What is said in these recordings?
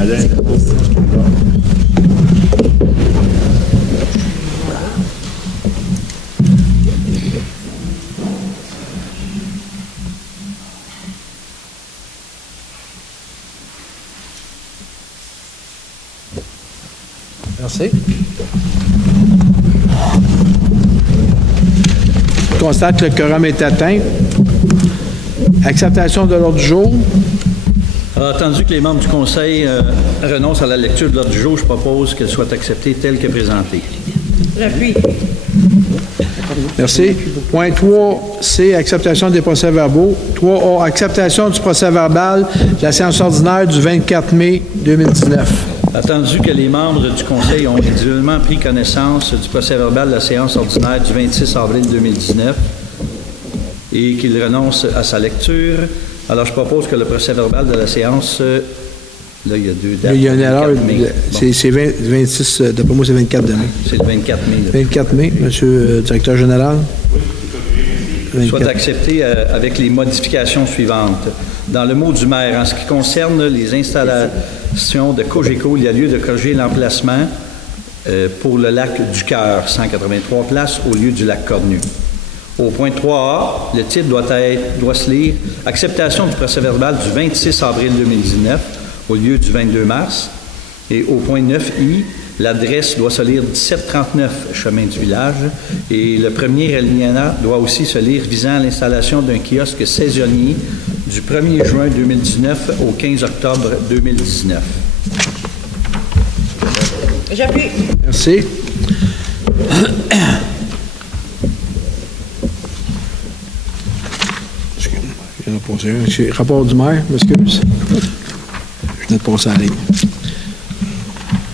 Alain. Merci. Je constate que le quorum est atteint. Acceptation de l'ordre du jour. Alors, attendu que les membres du Conseil renoncent à la lecture de l'ordre du jour, je propose qu'elle soit acceptée telle que présentée. J'appuie. Merci. Point 3C, acceptation des procès-verbaux. 3A, acceptation du procès-verbal de la séance ordinaire du 24 mai 2019. Attendu que les membres du Conseil ont individuellement pris connaissance du procès-verbal de la séance ordinaire du 26 avril 2019 et qu'ils renoncent à sa lecture, alors je propose que le procès-verbal de la séance, là il y a deux dates. Il y a une erreur, c'est 26, d'après moi c'est 24 de mai. C'est le 24 mai. Là. 24 mai, monsieur le directeur général. Soit accepté avec les modifications suivantes. Dans le mot du maire, en ce qui concerne les installations de Cogeco, il y a lieu de corriger l'emplacement pour le lac du Cœur, 183 places, au lieu du lac Cornu. Au point 3A, le titre doit se lire « Acceptation du procès-verbal du 26 avril 2019 » au lieu du 22 mars. Et au point 9I, l'adresse doit se lire 1739 Chemin du Village. Et le premier alinéa doit aussi se lire visant à l'installation d'un kiosque saisonnier du 1er juin 2019 au 15 octobre 2019. J'appuie. Merci. Je viens de passer un. Rapport du maire, m'excuse. Je viens de passer en ligne.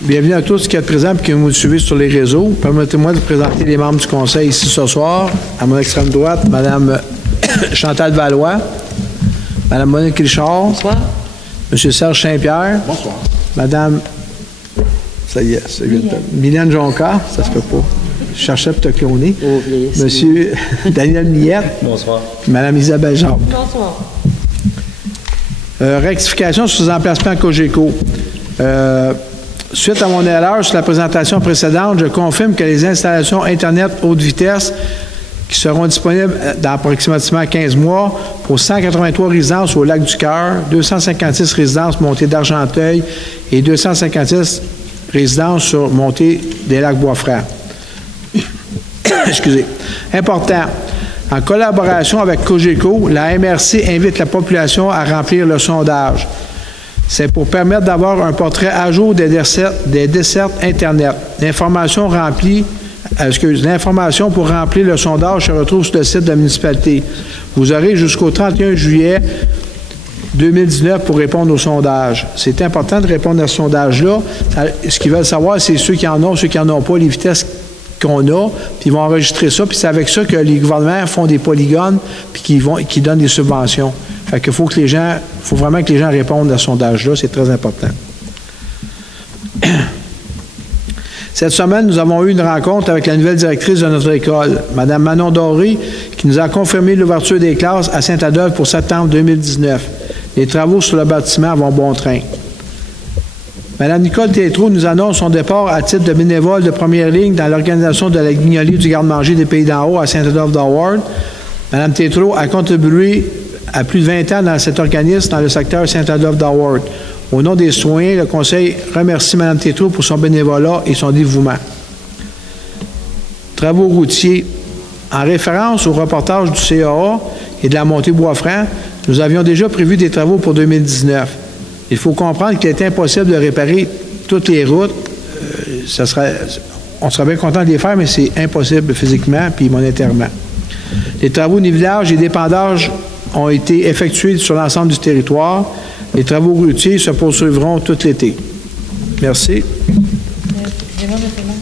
Bienvenue à tous qui êtes présents et qui vous suivez sur les réseaux. Permettez-moi de présenter les membres du Conseil ici ce soir. À mon extrême droite, Mme Chantal Valois, Mme Monique Richard. Bonsoir. M. Serge Saint-Pierre. Bonsoir. Mme, ça y est, Mylène Jonca, ça se peut pas. Je cherchais pour te cloner. Oh, M. Daniel Millette. Bonsoir. Mme Isabelle Jacques. Bonsoir. Rectification sur les emplacements Cogeco. Suite à mon erreur sur la présentation précédente, je confirme que les installations Internet haute vitesse qui seront disponibles dans approximativement 15 mois pour 183 résidences au Lac du Cœur, 256 résidences montées d'Argenteuil et 256 résidences sur montée des lacs Bois-Francs. Excusez. Important. En collaboration avec Cogeco, la MRC invite la population à remplir le sondage. C'est pour permettre d'avoir un portrait à jour des dessertes Internet. L'information pour remplir le sondage se retrouve sur le site de la municipalité. Vous aurez jusqu'au 31 juillet 2019 pour répondre au sondage. C'est important de répondre à ce sondage-là. Ce qu'ils veulent savoir, c'est ceux qui en ont, ceux qui n'en ont pas, les vitesses qu'on a, puis ils vont enregistrer ça, puis c'est avec ça que les gouvernements font des polygones, puis qui donnent des subventions. Fait qu'il faut vraiment que les gens répondent à ce sondage-là, c'est très important. Cette semaine, nous avons eu une rencontre avec la nouvelle directrice de notre école, Mme Manon Doré, qui nous a confirmé l'ouverture des classes à Saint-Adolphe pour septembre 2019. Les travaux sur le bâtiment vont bon train. Mme Nicole Tétrault nous annonce son départ à titre de bénévole de première ligne dans l'organisation de la guignolée du garde-manger des Pays d'en haut à Saint-Adolphe d'Howard. Mme Tétrault a contribué à plus de 20 ans dans cet organisme dans le secteur Saint-Adolphe d'Howard. Au nom des citoyens, le Conseil remercie Mme Tétrault pour son bénévolat et son dévouement. Travaux routiers. En référence au reportage du CAA et de la montée Bois-Franc, nous avions déjà prévu des travaux pour 2019. Il faut comprendre qu'il est impossible de réparer toutes les routes. On serait bien content de les faire, mais c'est impossible physiquement puis monétairement. Les travaux nivellage et d'épandage ont été effectués sur l'ensemble du territoire. Les travaux routiers se poursuivront tout l'été. Merci. Excusez-moi, monsieur le maire.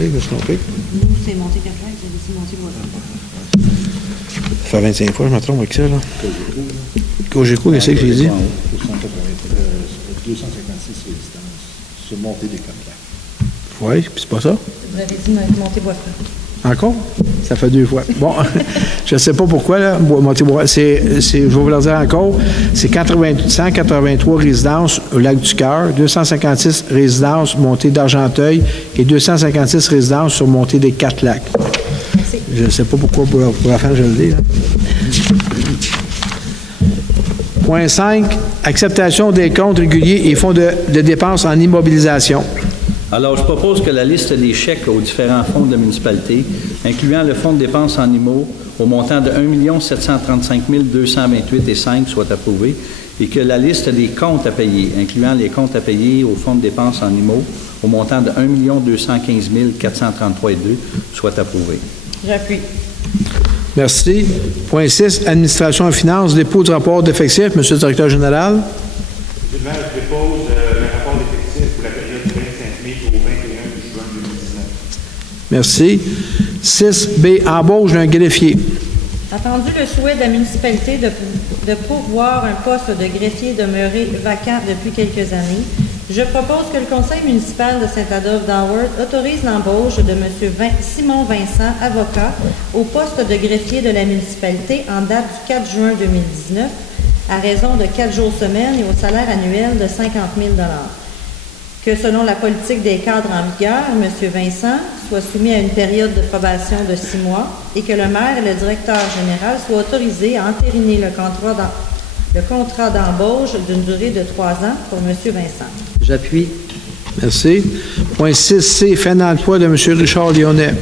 Oui, je me suis trompé. Nous, c'est monté Caplan, c'est ici monté Bois-Franc. Ça fait 25 fois que je me trompe avec ça, là. Cogeco, qu'est-ce que j'ai dit? 256 résidences sur montée des Caplan. Oui, puis c'est pas ça? Vous avez dit monté Bois-Franc. Encore? Ça fait 2 fois. Bon, je ne sais pas pourquoi, là. Je vais vous le dire encore. C'est 183 résidences au Lac-du-Cœur, 256 résidences montées d'Argenteuil et 256 résidences sur montée des 4 lacs. Merci. Je ne sais pas pourquoi pour la fin, je le dis. Là. Point 5, acceptation des comptes réguliers et fonds de dépenses en immobilisation. Alors, je propose que la liste des chèques aux différents fonds de municipalité, incluant le fonds de dépenses en IMO au montant de 1 735 228,5 soit approuvée et que la liste des comptes à payer, incluant les comptes à payer au fonds de dépenses en IMO au montant de 1 215 433,2 soit approuvée. J'appuie. Merci. Point 6, administration et finances, dépôt du rapport d'effectifs. Monsieur le directeur général. Je dépose le rapport d'effectifs pour la période du 25 mai au 21 juin 2019. Merci. 6B, embauche d'un greffier. Attendu le souhait de la municipalité de pourvoir un poste de greffier demeuré vacant depuis quelques années, je propose que le conseil municipal de Saint-Adolphe-d'Howard autorise l'embauche de M. Simon Vincent, avocat, au poste de greffier de la municipalité en date du 4 juin 2019, à raison de 4 jours semaine et au salaire annuel de 50 000 $. Que selon la politique des cadres en vigueur, M. Vincent soit soumis à une période de probation de 6 mois et que le maire et le directeur général soient autorisés à entériner le contrat d'embauche d'une durée de 3 ans pour M. Vincent. J'appuie. Merci. Point 6C, fin d'emploi de M. Richard Lyonnais.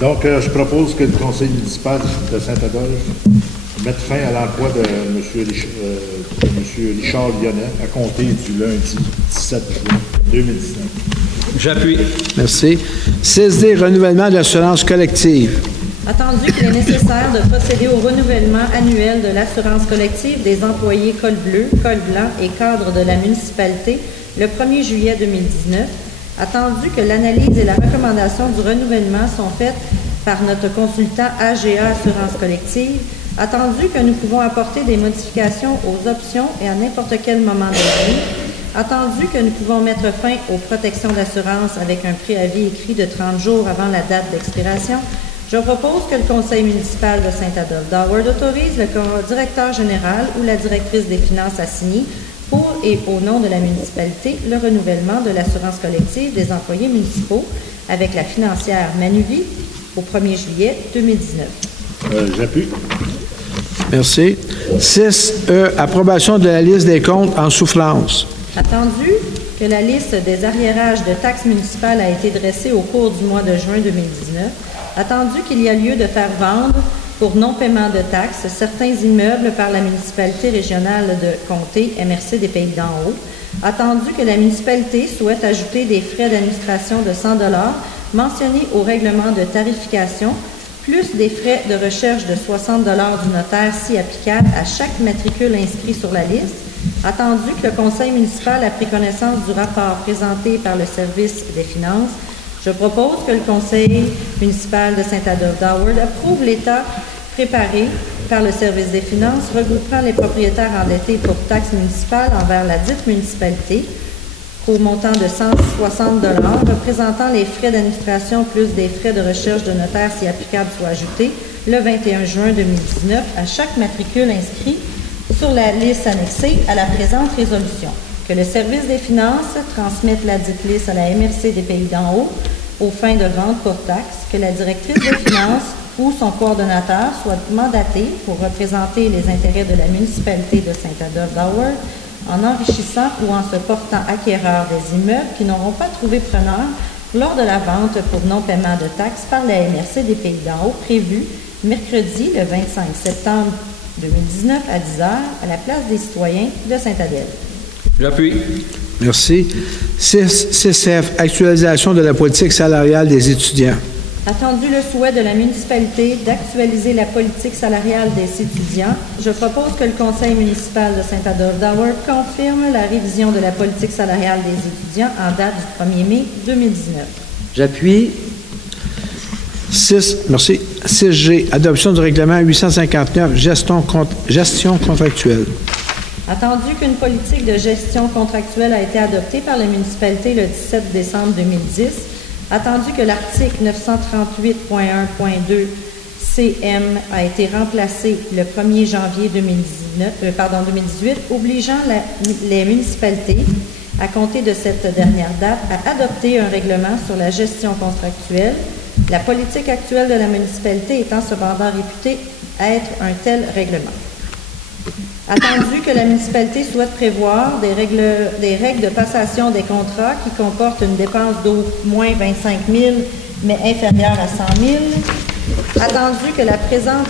Donc, je propose que le conseil municipal de Saint-Adolphe mette fin à l'emploi de M. Richard Lyonnais à compter du lundi 17 juin 2019. J'appuie. Merci. 6D, renouvellement de l'assurance collective. Attendu qu'il est nécessaire de procéder au renouvellement annuel de l'assurance collective des employés col bleu, col blanc et cadres de la municipalité le 1er juillet 2019, attendu que l'analyse et la recommandation du renouvellement sont faites par notre consultant AGA Assurance collective, attendu que nous pouvons apporter des modifications aux options et à n'importe quel moment de l'année, attendu que nous pouvons mettre fin aux protections d'assurance avec un préavis écrit de 30 jours avant la date d'expiration, je propose que le conseil municipal de Saint-Adolphe-d'Howard autorise le directeur général ou la directrice des finances à signer pour et au nom de la municipalité le renouvellement de l'assurance collective des employés municipaux avec la financière Manuvie au 1er juillet 2019. J'appuie. Merci. 6E, approbation de la liste des comptes en souffrance. Attendu que la liste des arriérages de taxes municipales a été dressée au cours du mois de juin 2019, attendu qu'il y a lieu de faire vendre pour non-paiement de taxes certains immeubles par la municipalité régionale de Comté, MRC des Pays d'en Haut, attendu que la municipalité souhaite ajouter des frais d'administration de 100 $ mentionnés au règlement de tarification, plus des frais de recherche de 60 $ du notaire si applicable à chaque matricule inscrit sur la liste, attendu que le conseil municipal a pris connaissance du rapport présenté par le service des finances, je propose que le conseil municipal de Saint-Adolphe-d'Howard approuve l'état préparé par le service des finances regroupant les propriétaires endettés pour taxes municipales envers la dite municipalité au montant de 160 $ représentant les frais d'administration plus des frais de recherche de notaire si applicable soient ajoutés le 21 juin 2019 à chaque matricule inscrit sur la liste annexée à la présente résolution. Que le service des finances transmette la dite liste à la MRC des Pays d'en Haut aux fins de vente pour taxes, que la directrice des finances ou son coordonnateur soit mandaté pour représenter les intérêts de la municipalité de Saint-Adolphe-d'Howard en enrichissant ou en se portant acquéreur des immeubles qui n'auront pas trouvé preneur lors de la vente pour non-paiement de taxes par la MRC des Pays d'en Haut prévue mercredi le 25 septembre 2019 à 10h à la place des citoyens de Saint-Adèle. J'appuie. Merci. 6F, actualisation de la politique salariale des étudiants. Attendu le souhait de la municipalité d'actualiser la politique salariale des étudiants, je propose que le conseil municipal de Saint-Adolphe-d'Howard confirme la révision de la politique salariale des étudiants en date du 1er mai 2019. J'appuie. 6G, adoption du règlement 859, gestion contractuelle. Attendu qu'une politique de gestion contractuelle a été adoptée par la municipalité le 17 décembre 2010, Attendu que l'article 938.1.2 CM a été remplacé le 1er janvier 2018, obligeant les municipalités, à compter de cette dernière date, à adopter un règlement sur la gestion contractuelle, la politique actuelle de la municipalité étant cependant réputée être un tel règlement. Attendu que la municipalité souhaite prévoir des règles de passation des contrats qui comportent une dépense d'au moins 25 000, mais inférieure à 100 000. Attendu que le présent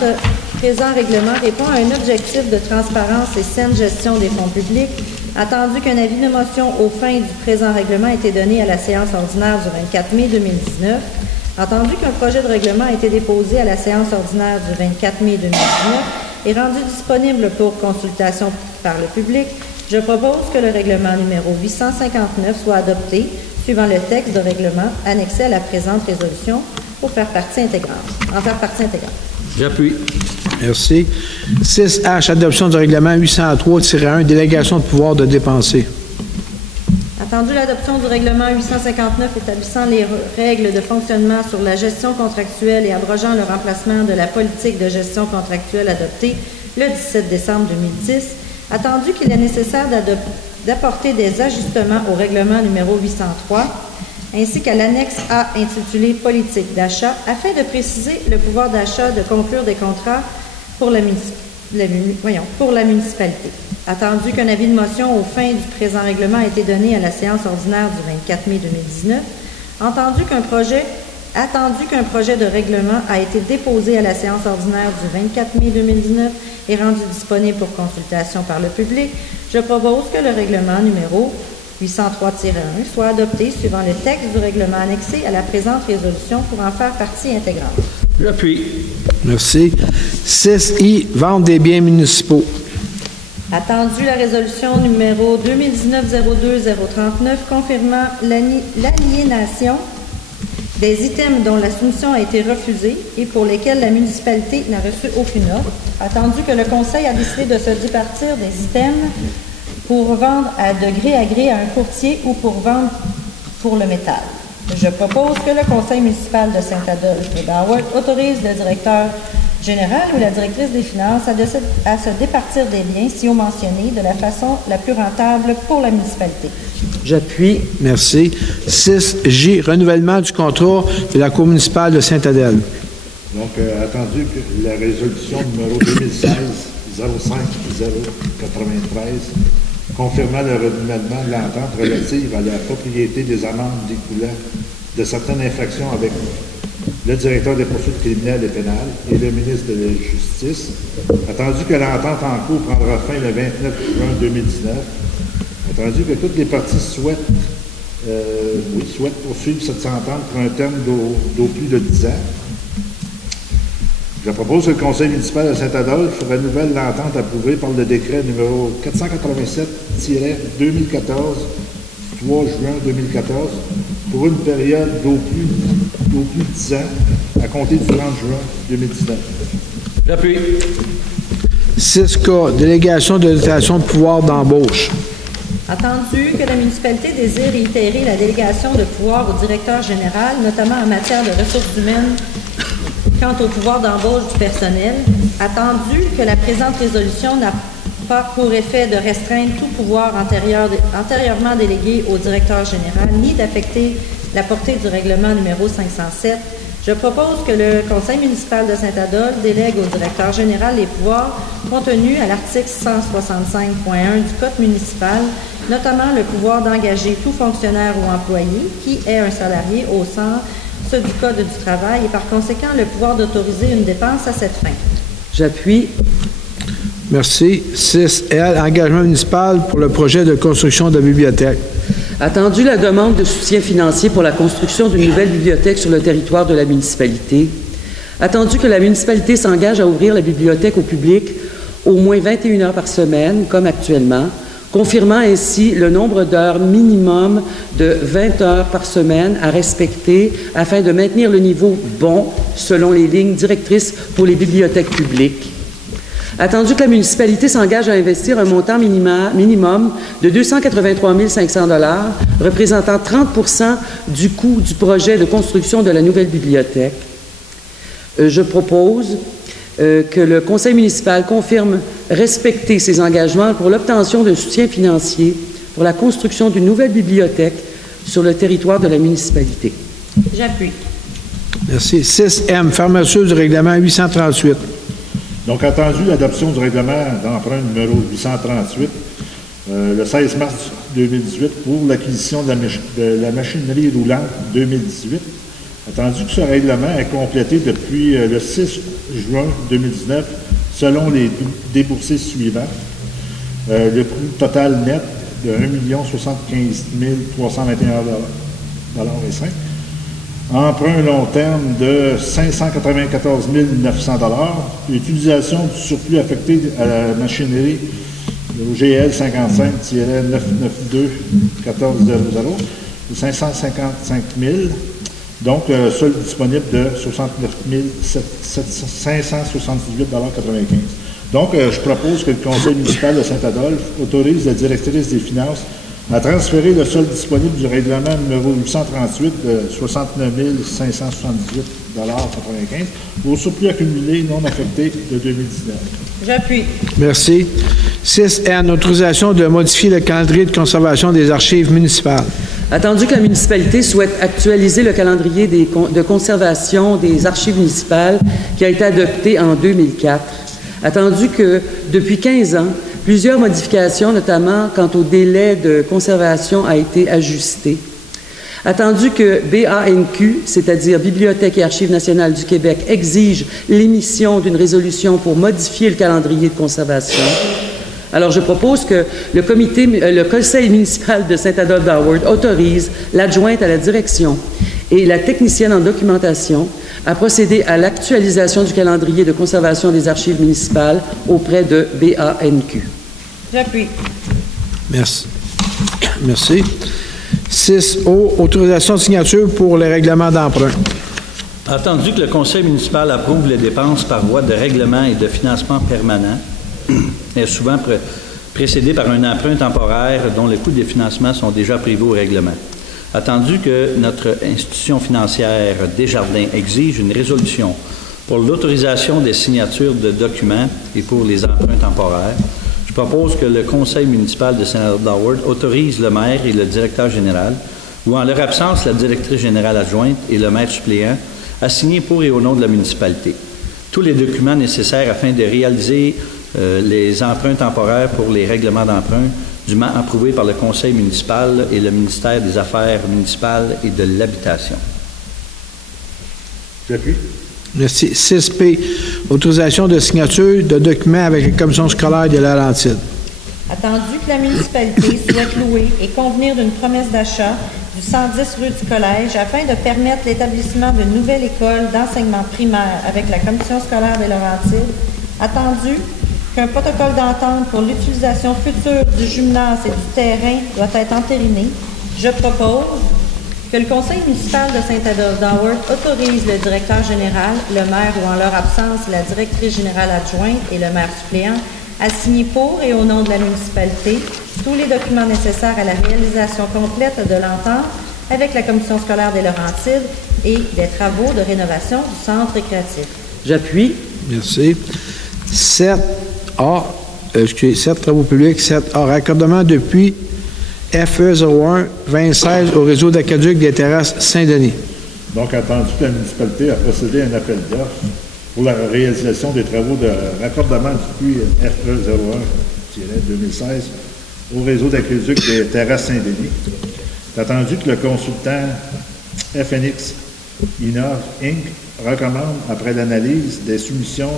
règlement répond à un objectif de transparence et saine gestion des fonds publics. Attendu qu'un avis de motion aux fins du présent règlement a été donné à la séance ordinaire du 24 mai 2019. Attendu qu'un projet de règlement a été déposé à la séance ordinaire du 24 mai 2019 et rendu disponible pour consultation par le public, je propose que le règlement numéro 859 soit adopté, suivant le texte de règlement annexé à la présente résolution pour en faire partie intégrante. J'appuie. Merci. 6H, adoption du règlement 803-1, délégation de pouvoir de dépenser. Attendu l'adoption du règlement 859 établissant les règles de fonctionnement sur la gestion contractuelle et abrogeant le remplacement de la politique de gestion contractuelle adoptée le 17 décembre 2010, attendu qu'il est nécessaire d'apporter des ajustements au règlement numéro 803, ainsi qu'à l'annexe A intitulée « Politique d'achat » afin de préciser le pouvoir d'achat de conclure des contrats pour la municipalité. Attendu qu'un avis de motion aux fins du présent règlement a été donné à la séance ordinaire du 24 mai 2019, attendu qu'un projet de règlement a été déposé à la séance ordinaire du 24 mai 2019 et rendu disponible pour consultation par le public, je propose que le règlement numéro 803-1 soit adopté suivant le texte du règlement annexé à la présente résolution pour en faire partie intégrante. J'appuie. Merci. 6I, vente des biens municipaux. Attendu la résolution numéro 2019-02-039 confirmant l'aliénation des items dont la soumission a été refusée et pour lesquels la municipalité n'a reçu aucune offre. Attendu que le Conseil a décidé de se départir des items pour vendre de gré à un courtier ou pour vendre pour le métal. Je propose que le Conseil municipal de Saint-Adolphe et Bauer autorise le directeur général ou la directrice des finances à se départir des biens si haut mentionnés de la façon la plus rentable pour la municipalité. J'appuie. Merci. 6J, renouvellement du contrat de la Cour municipale de Saint-Adèle. Donc, attendu que la résolution numéro 2016-05-093 confirmant le renouvellement de l'entente relative à la propriété des amendes découlant de certaines infractions avec le directeur des poursuites criminelles et pénales et le ministre de la Justice, attendu que l'entente en cours prendra fin le 29 juin 2019, attendu que toutes les parties souhaitent poursuivre cette entente pour un terme d'au plus de 10 ans. Je propose que le Conseil municipal de Saint-Adolphe renouvelle l'entente approuvée par le décret numéro 487-2014, 3 juin 2014, pour une période d'au plus 10 ans, à compter du 30 juin 2019. J'appuie. 6K, délégation de dotation de pouvoir d'embauche. Attendu que la municipalité désire réitérer la délégation de pouvoir au directeur général, notamment en matière de ressources humaines, quant au pouvoir d'embauche du personnel, attendu que la présente résolution n'a pas pour effet de restreindre tout pouvoir antérieurement délégué au directeur général, ni d'affecter la portée du règlement numéro 507, je propose que le Conseil municipal de Saint-Adolphe délègue au directeur général les pouvoirs contenus à l'article 165.1 du Code municipal, notamment le pouvoir d'engager tout fonctionnaire ou employé qui est un salarié au sens du Code du travail et par conséquent le pouvoir d'autoriser une dépense à cette fin. J'appuie. Merci. 6L, engagement municipal pour le projet de construction de la bibliothèque. Attendu la demande de soutien financier pour la construction d'une nouvelle bibliothèque sur le territoire de la municipalité. Attendu que la municipalité s'engage à ouvrir la bibliothèque au public au moins 21 heures par semaine, comme actuellement, confirmant ainsi le nombre d'heures minimum de 20 heures par semaine à respecter afin de maintenir le niveau bon selon les lignes directrices pour les bibliothèques publiques. Attendu que la municipalité s'engage à investir un montant minimum de 283 500 $, représentant 30 du coût du projet de construction de la nouvelle bibliothèque, je propose que le conseil municipal confirme respecter ses engagements pour l'obtention de soutien financier pour la construction d'une nouvelle bibliothèque sur le territoire de la municipalité. J'appuie. Merci. 6M, fermeture du règlement 838. Donc, attendu l'adoption du règlement d'emprunt numéro 838 le 16 mars 2018 pour l'acquisition de la machinerie roulante 2018, attendu que ce règlement est complété depuis le 6 juin 2019 selon les déboursés suivants. Le coût total net de 1 075 321,05 $. Emprunt long terme de 594 900 $. L'utilisation du surplus affecté à la machinerie au GL 55-992-1400 de 555 000. Donc, solde disponible de 69 578,95 $. Donc, je propose que le conseil municipal de Saint-Adolphe autorise la directrice des finances à transférer le solde disponible du règlement numéro 838 de 69 578,95 $, au surplus accumulé non affecté de 2019. J'appuie. Merci. 6N, autorisation de modifier le calendrier de conservation des archives municipales. Attendu que la municipalité souhaite actualiser le calendrier de conservation des archives municipales qui a été adopté en 2004, attendu que depuis 15 ans, plusieurs modifications, notamment quant au délai de conservation, a été ajustées. Attendu que BANQ, c'est-à-dire Bibliothèque et Archives nationales du Québec, exige l'émission d'une résolution pour modifier le calendrier de conservation. Alors, je propose que le conseil municipal de Saint-Adolphe-d'Howard autorise l'adjointe à la direction et la technicienne en documentation à procéder à l'actualisation du calendrier de conservation des archives municipales auprès de BANQ. J'appuie. Merci. Merci. 6O, autorisation de signature pour les règlements d'emprunt. Attendu que le conseil municipal approuve les dépenses par voie de règlement et de financement permanent, est souvent précédé par un emprunt temporaire dont les coûts des financements sont déjà prévus au règlement. Attendu que notre institution financière Desjardins exige une résolution pour l'autorisation des signatures de documents et pour les emprunts temporaires, je propose que le conseil municipal de Saint-Adolphe autorise le maire et le directeur général, ou en leur absence, la directrice générale adjointe et le maire suppléant, à signer pour et au nom de la municipalité tous les documents nécessaires afin de réaliser les emprunts temporaires pour les règlements d'emprunt dûment approuvés par le conseil municipal et le ministère des Affaires municipales et de l'Habitation. J'appuie. Merci. 6P, autorisation de signature de documents avec la commission scolaire de Laurentides. Attendu que la municipalité souhaite louer et convenir d'une promesse d'achat du 110 rue du Collège afin de permettre l'établissement d'une nouvelle école d'enseignement primaire avec la commission scolaire des Laurentides, attendu qu'un protocole d'entente pour l'utilisation future du gymnase et du terrain doit être entériné, je propose que le conseil municipal de Saint-Adolphe-d'Howard autorise le directeur général, le maire ou en leur absence la directrice générale adjointe et le maire suppléant à signer pour et au nom de la municipalité tous les documents nécessaires à la réalisation complète de l'entente avec la commission scolaire des Laurentides et des travaux de rénovation du centre récréatif. J'appuie. Merci. 7A, 7 travaux publics, 7A, raccordement depuis FE01-2016 au réseau d'aqueduc des terrasses Saint-Denis. Donc, attendu que la municipalité a procédé à un appel d'offres pour la réalisation des travaux de raccordement du puits FE01-2016 au réseau d'aqueduc des terrasses Saint-Denis. C'est attendu que le consultant FNX Innov Inc. recommande, après l'analyse des soumissions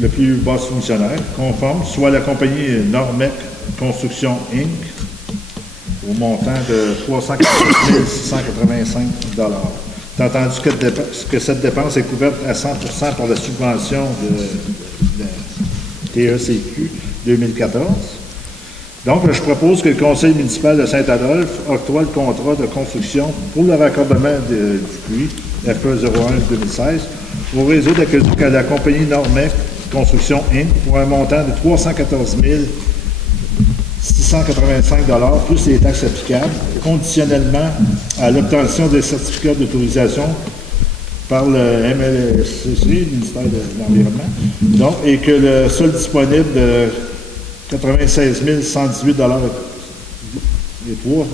le plus bas soumissionnaire conforme, soit la compagnie Normec Construction Inc. au montant de 347 685 $. C'est entendu que cette dépense est couverte à 100% par la subvention de TECQ 2014. Donc, je propose que le conseil municipal de Saint-Adolphe octroie le contrat de construction pour le raccordement du puits FE01-2016 au réseau d'aqueduc à la compagnie Normec Construction Inc. pour un montant de 314 685 $ plus les taxes applicables, conditionnellement à l'obtention des certificats d'autorisation par le MLSCC, le ministère de l'Environnement, donc, et que le solde disponible de 96 118 $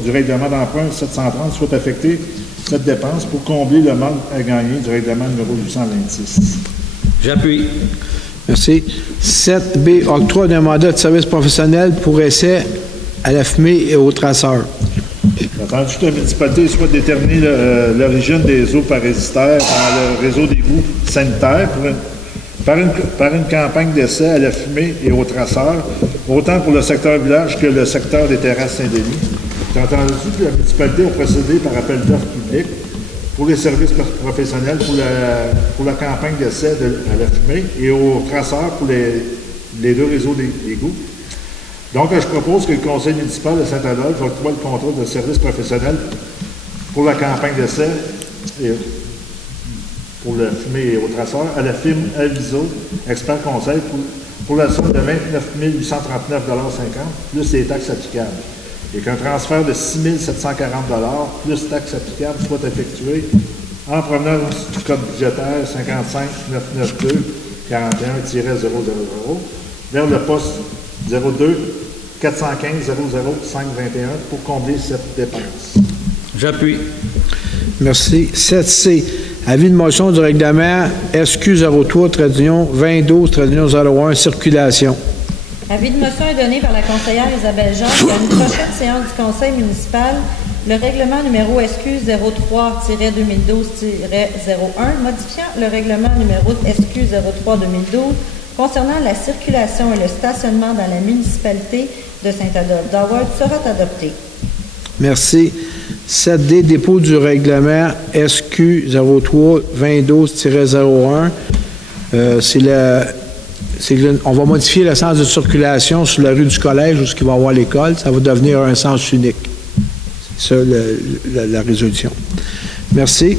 du règlement d'emprunt 730 soit affecté cette dépense pour combler le manque à gagner du règlement numéro 826. J'appuie. Merci. 7B, octroi d'un mandat de service professionnel pour essai à la fumée et aux traceurs. Attendu que la municipalité soit déterminer l'origine des eaux parasitaires dans le réseau d'égouts sanitaires par une campagne d'essai à la fumée et aux traceurs, autant pour le secteur village que le secteur des terrasses Saint-Denis. J'ai entendu que la municipalité a procédé par appel d'offres public pour les services professionnels pour la campagne d'essai à la fumée et aux traceurs pour les deux réseaux d'égouts. Donc, je propose que le conseil municipal de Saint-Adolphe octroie le contrat de service professionnel pour la campagne d'essai pour la fumée et aux traceurs à la firme Aviso Expert Conseil pour la somme de 29 839,50 $ plus les taxes applicables. Et qu'un transfert de 6 740 $ plus taxes applicables soit effectué en provenance du code budgétaire 55 992 41-000 vers le poste 02 415 00 521 pour combler cette dépense. J'appuie. Merci. 7C, avis de motion du règlement SQ03-2012-01 circulation. Avis de motion est donné par la conseillère Isabelle Jacques à une prochaine séance du conseil municipal. Le règlement numéro SQ 03-2012-01 modifiant le règlement numéro SQ 03-2012 concernant la circulation et le stationnement dans la municipalité de Saint-Adolphe-d'Howard sera adopté. Merci. 7D, dépôt du règlement SQ 03-2012-01. On va modifier le sens de circulation sur la rue du Collège où il va y avoir l'école. Ça va devenir un sens unique. C'est ça la résolution. Merci.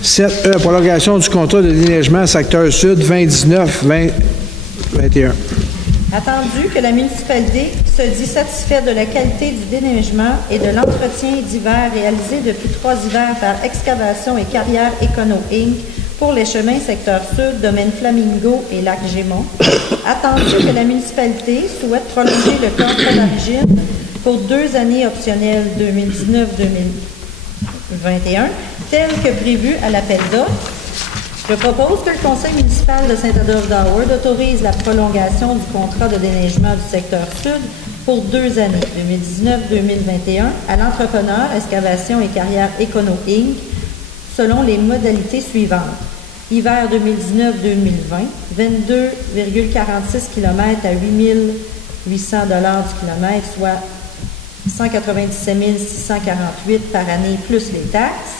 7E, prolongation du contrat de déneigement secteur sud 2019-2021. Attendu que la municipalité se dit satisfaite de la qualité du déneigement et de l'entretien d'hiver réalisé depuis 3 hivers par Excavation et Carrière Econo Inc. pour les chemins secteur sud, domaine Flamingo et lac Gémont. Attendu que la municipalité souhaite prolonger le contrat d'origine pour 2 années optionnelles 2019-2021, tel que prévu à l'appel d'offres. Je propose que le conseil municipal de Saint-Adolphe-d'Howard autorise la prolongation du contrat de déneigement du secteur sud pour 2 années, 2019-2021, à l'entrepreneur Excavation et Carrière Econo Inc., selon les modalités suivantes. Hiver 2019-2020, 22,46 km à 8 800 $ du kilomètre, soit 197 648 par année plus les taxes.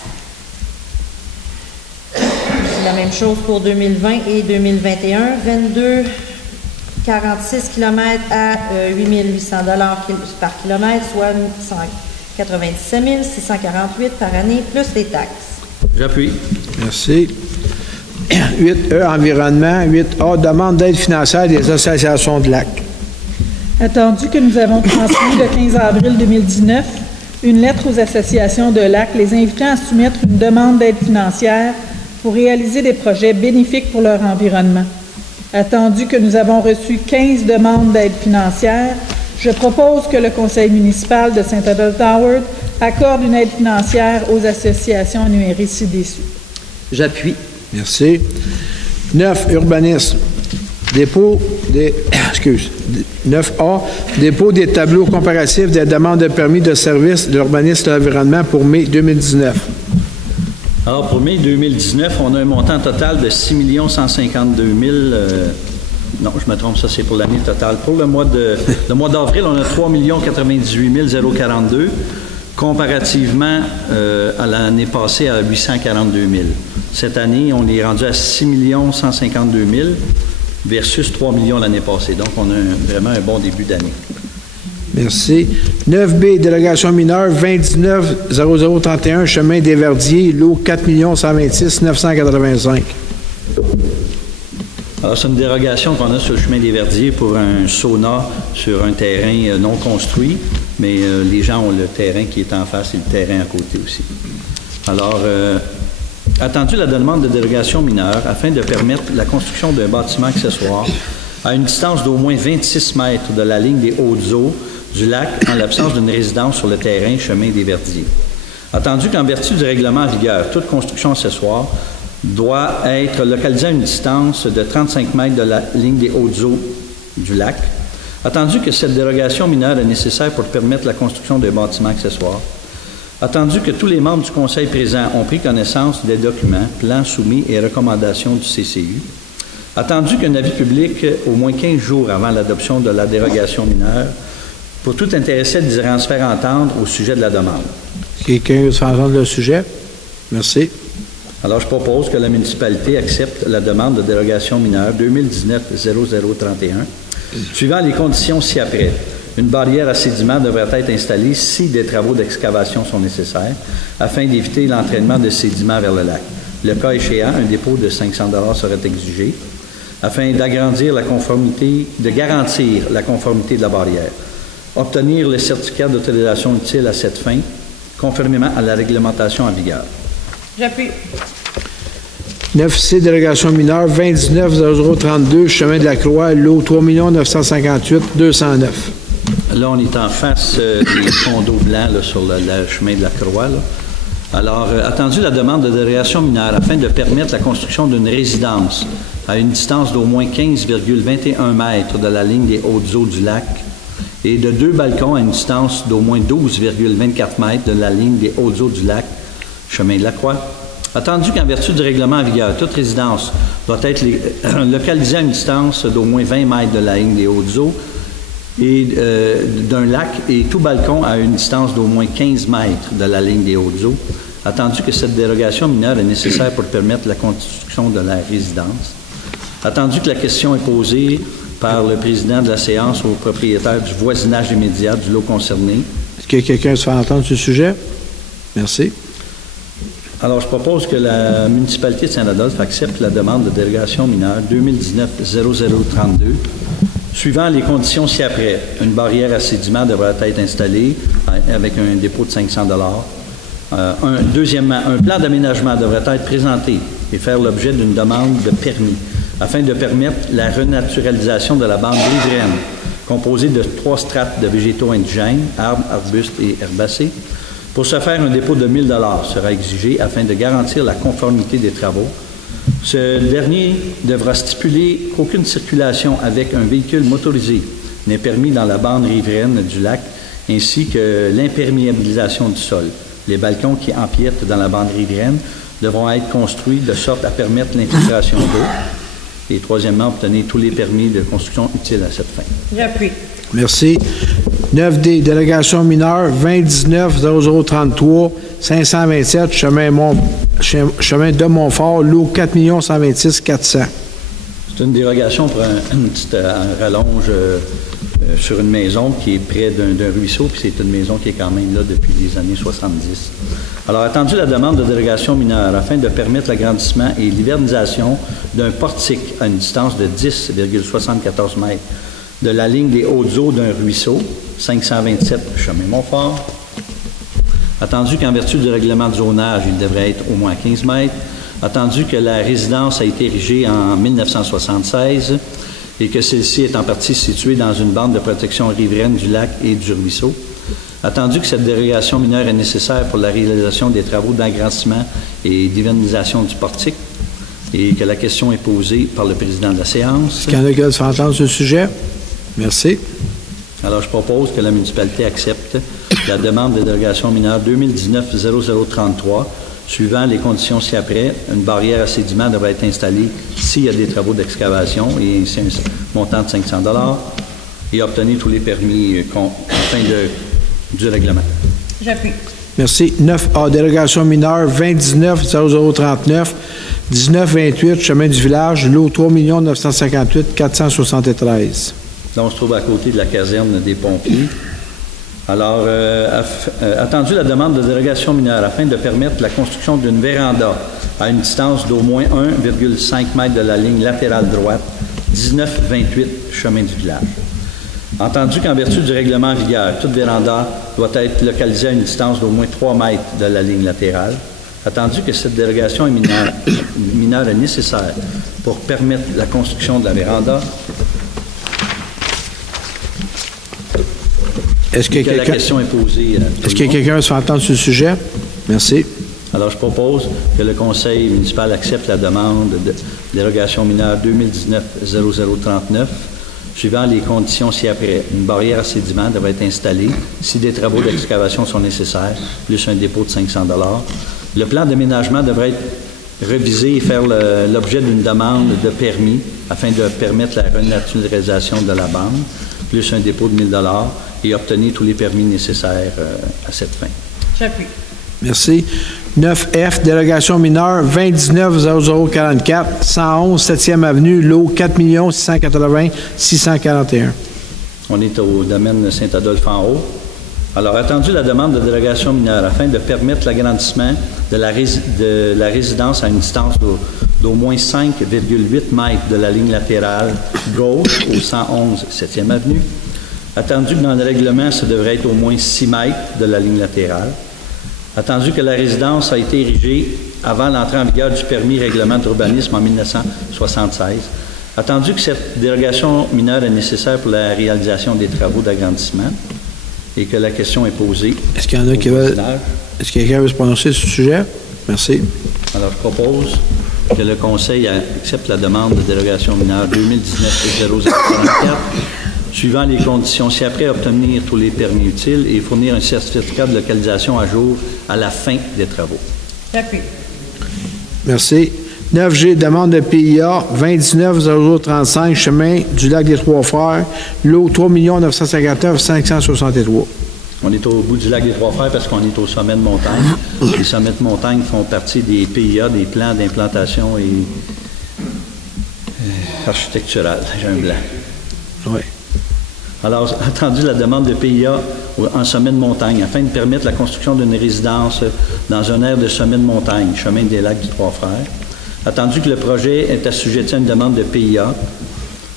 C'est la même chose pour 2020 et 2021, 22,46 km à 8 800 $ par kilomètre, soit 197 648 par année plus les taxes. J'appuie. Merci. 8E, environnement. 8A, demande d'aide financière des associations de lacs. Attendu que nous avons transmis le 15 avril 2019 une lettre aux associations de lacs les invitant à soumettre une demande d'aide financière pour réaliser des projets bénéfiques pour leur environnement. Attendu que nous avons reçu 15 demandes d'aide financière, je propose que le conseil municipal de Saint-Adolphe-d'Howard accorde une aide financière aux associations énumérées ci-dessus. J'appuie. Merci. 9, urbanisme. Dépôt des... 9A, dépôt des tableaux comparatifs des demandes de permis de service d'urbanisme de l'environnement pour mai 2019. Alors, pour mai 2019, on a un montant total de 6 152 000... non, je me trompe, ça c'est pour l'année totale. Pour le mois d'avril, on a 3 098 042, comparativement à l'année passée à 842 000. Cette année, on est rendu à 6 152 000 versus 3 millions l'année passée. Donc, on a vraiment un bon début d'année. Merci. 9B, délégation mineure, 29 0031, chemin des Verdiers, lot 4 126 985. Alors, c'est une dérogation qu'on a sur le chemin des Verdiers pour un sauna sur un terrain non construit, mais les gens ont le terrain qui est en face et le terrain à côté aussi. Alors, attendu la demande de dérogation mineure afin de permettre la construction d'un bâtiment accessoire à une distance d'au moins 26 mètres de la ligne des hautes eaux du lac en l'absence d'une résidence sur le terrain chemin des Verdiers. Attendu qu'en vertu du règlement en vigueur, toute construction accessoire doit être localisée à une distance de 35 mètres de la ligne des hautes eaux du lac. Attendu que cette dérogation mineure est nécessaire pour permettre la construction d'un bâtiment accessoire. Attendu que tous les membres du Conseil présent ont pris connaissance des documents, plans soumis et recommandations du CCU. Attendu qu'un avis public au moins 15 jours avant l'adoption de la dérogation mineure pour tout intéressé désirant se faire entendre au sujet de la demande. Quelqu'un veut se faire entendre le sujet? Merci. Alors, je propose que la municipalité accepte la demande de dérogation mineure 2019-0031, suivant les conditions ci-après. Une barrière à sédiments devrait être installée si des travaux d'excavation sont nécessaires, afin d'éviter l'entraînement de sédiments vers le lac. Le cas échéant, un dépôt de 500 $ serait exigé, afin d'agrandir la conformité, de garantir la conformité de la barrière. Obtenir le certificat d'autorisation utile à cette fin, conformément à la réglementation en vigueur. J'appuie. 9C, délégation mineure, 2019-0032, chemin de la Croix, lot 3 958 209. Là, on est en face des condos blancs là, sur le chemin de la Croix. Là. Alors, attendu la demande de dérogation mineure afin de permettre la construction d'une résidence à une distance d'au moins 15,21 mètres de la ligne des hautes eaux du lac et de 2 balcons à une distance d'au moins 12,24 mètres de la ligne des hautes eaux du lac, chemin de la Croix. Attendu qu'en vertu du règlement en vigueur, toute résidence doit être localisée à une distance d'au moins 20 mètres de la ligne des hautes eaux et d'un lac et tout balcon à une distance d'au moins 15 mètres de la ligne des hautes eaux, attendu que cette dérogation mineure est nécessaire pour permettre la construction de la résidence. Attendu que la question est posée par le président de la séance au propriétaire du voisinage immédiat du lot concerné. Est-ce que quelqu'un se fait entendre ce sujet? Merci. Alors, je propose que la municipalité de Saint-Adolphe accepte la demande de dérogation mineure 2019-0032, suivant les conditions ci-après. Une barrière à sédiments devrait être installée avec un dépôt de 500 $. Deuxièmement, un plan d'aménagement devrait être présenté et faire l'objet d'une demande de permis afin de permettre la renaturalisation de la bande riveraine, composée de 3 strates de végétaux indigènes, arbres, arbustes et herbacées. Pour ce faire, un dépôt de 1 000 $ sera exigé afin de garantir la conformité des travaux. Ce dernier devra stipuler qu'aucune circulation avec un véhicule motorisé n'est permis dans la bande riveraine du lac, ainsi que l'imperméabilisation du sol. Les balcons qui empiètent dans la bande riveraine devront être construits de sorte à permettre l'infiltration d'eau. Et troisièmement, obtenir tous les permis de construction utiles à cette fin. J'appuie. Merci. 9D, délégation mineure, 2019-0033, 527, chemin de Montfort, lot 4 126 400. C'est une dérogation pour une petite rallonge sur une maison qui est près d'un ruisseau, puis c'est une maison qui est quand même là depuis les années 70. Alors, attendu la demande de dérogation mineure afin de permettre l'agrandissement et l'hivernisation d'un portique à une distance de 10,74 mètres de la ligne des hautes eaux d'un ruisseau, 527 chemin Montfort. Attendu qu'en vertu du règlement de zonage, il devrait être au moins 15 mètres. Attendu que la résidence a été érigée en 1976 et que celle-ci est en partie située dans une bande de protection riveraine du lac et du ruisseau. Attendu que cette dérogation mineure est nécessaire pour la réalisation des travaux d'agrandissement et d'hivernisation du portique et que la question est posée par le président de la séance. Est-ce qu'il y en a qui veulent se faire entendre ce sujet? Merci. Alors, je propose que la municipalité accepte la demande de dérogation mineure 2019-0033, suivant les conditions ci-après. Une barrière à sédiments devrait être installée s'il y a des travaux d'excavation et ainsi un montant de 500 $ et obtenir tous les permis en fin du règlement. J'appuie. Merci. 9A, délégation mineure, 2019-0039, 1928, chemin du village, lot 3 958 473. Là, on se trouve à côté de la caserne des pompiers. Alors, attendu la demande de dérogation mineure afin de permettre la construction d'une véranda à une distance d'au moins 1,5 m de la ligne latérale droite, 1928 chemin du village. Entendu qu'en vertu du règlement en vigueur, toute véranda doit être localisée à une distance d'au moins 3 mètres de la ligne latérale, attendu que cette dérogation mineure est nécessaire pour permettre la construction de la véranda, est-ce que la question est posée. Est-ce que quelqu'un se fait entendre sur le sujet? Merci. Alors, je propose que le conseil municipal accepte la demande de dérogation mineure 2019-0039, suivant les conditions ci-après. Une barrière à sédiments devrait être installée si des travaux d'excavation sont nécessaires, plus un dépôt de 500 $. Le plan d'aménagement devrait être révisé et faire l'objet d'une demande de permis afin de permettre la renaturalisation de la bande, plus un dépôt de 1 000 $ et obtenir tous les permis nécessaires à cette fin. J'appuie. Merci. 9F, délégation mineure 2019-0044, 111 7e Avenue, lot 4 680 641. On est au domaine Saint-Adolphe en haut. Alors, attendu la demande de délégation mineure afin de permettre l'agrandissement de la résidence à une distance d'au moins 5,8 mètres de la ligne latérale gauche au 111 7e Avenue. Attendu que dans le règlement, ça devrait être au moins 6 mètres de la ligne latérale. Attendu que la résidence a été érigée avant l'entrée en vigueur du permis règlement d'urbanisme en 1976. Attendu que cette dérogation mineure est nécessaire pour la réalisation des travaux d'agrandissement et que la question est posée. Est-ce qu'il y en a qui veulent... Est-ce que quelqu'un veut se prononcer sur ce sujet? Merci. Alors, je propose que le conseil accepte la demande de dérogation mineure 2019-0044, suivant les conditions ci-après, obtenir tous les permis utiles et fournir un certificat de localisation à jour à la fin des travaux. J'appuie. Merci. 9G, demande de PIA 29-0035, chemin du lac des Trois-Frères, lot 3 959 563. On est au bout du lac des Trois-Frères parce qu'on est au sommet de montagne. Les sommets de montagne font partie des PIA, des plans d'implantation et architectural. J'ai un blanc. Oui. Alors, attendu la demande de PIA en sommet de montagne afin de permettre la construction d'une résidence dans un aire de sommet de montagne, chemin des lacs du Trois-Frères. Attendu que le projet est assujetti à une demande de PIA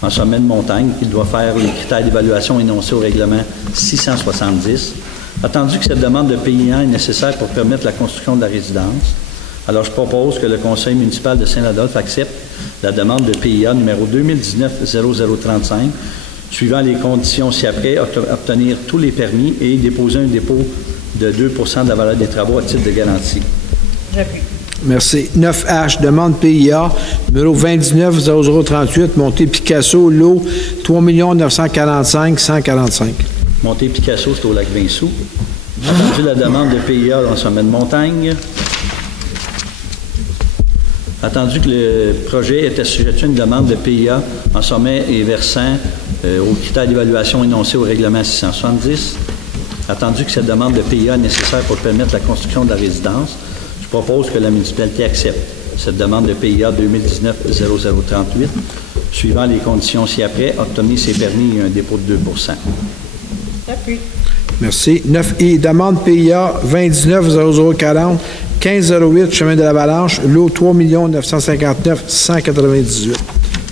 en sommet de montagne, qu'il doit faire les critères d'évaluation énoncés au règlement 670. Attendu que cette demande de PIA est nécessaire pour permettre la construction de la résidence, alors je propose que le conseil municipal de Saint-Adolphe accepte la demande de PIA numéro 2019-0035, suivant les conditions ci-après, obtenir tous les permis et déposer un dépôt de 2 % de la valeur des travaux à titre de garantie. J'appuie. Merci. 9H, demande PIA, numéro 29-0038, montée Picasso, lot 3 945 145. Montée Picasso, c'est au lac Vinsou. Attendu la demande de PIA en sommet de montagne. Attendu que le projet est assujetti à une demande de PIA en sommet et versant aux critères d'évaluation énoncés au règlement 670. Attendu que cette demande de PIA est nécessaire pour permettre la construction de la résidence, je propose que la municipalité accepte cette demande de PIA 2019-0038, suivant les conditions ci-après, obtenir ses permis et un dépôt de 2 %. J'appuie. Merci. 9I, demande PIA 29-0040, 1508, chemin de l'Avalanche, lot 3 959 198.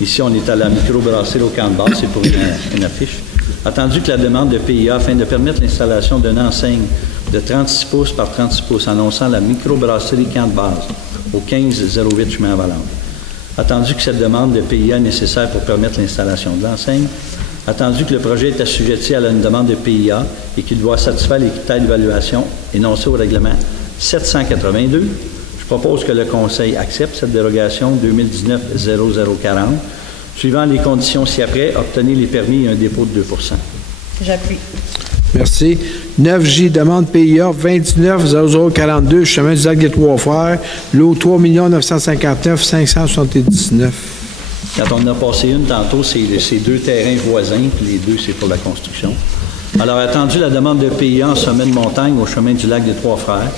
Ici, on est à la microbrasserie au camp de base, c'est pour une affiche. Attendu que la demande de PIA afin de permettre l'installation d'une enseigne de 36 pouces par 36 pouces annonçant la microbrasserie camp de base au 1508 chemin Avalanche. Attendu que cette demande de PIA est nécessaire pour permettre l'installation de l'enseigne. Attendu que le projet est assujetti à une demande de PIA et qu'il doit satisfaire les critères d'évaluation énoncés au règlement 782, je propose que le conseil accepte cette dérogation 2019-0040, suivant les conditions ci-après, obtenir les permis et un dépôt de 2 %. J'appuie. Merci. 9J, demande PIA 29-0042, chemin du lac des Trois-Frères, lot 3 959 579. Quand on en a passé une tantôt, c'est 2 terrains voisins, puis les 2, c'est pour la construction. Alors, attendu la demande de PIA en sommet de montagne au chemin du lac des Trois-Frères,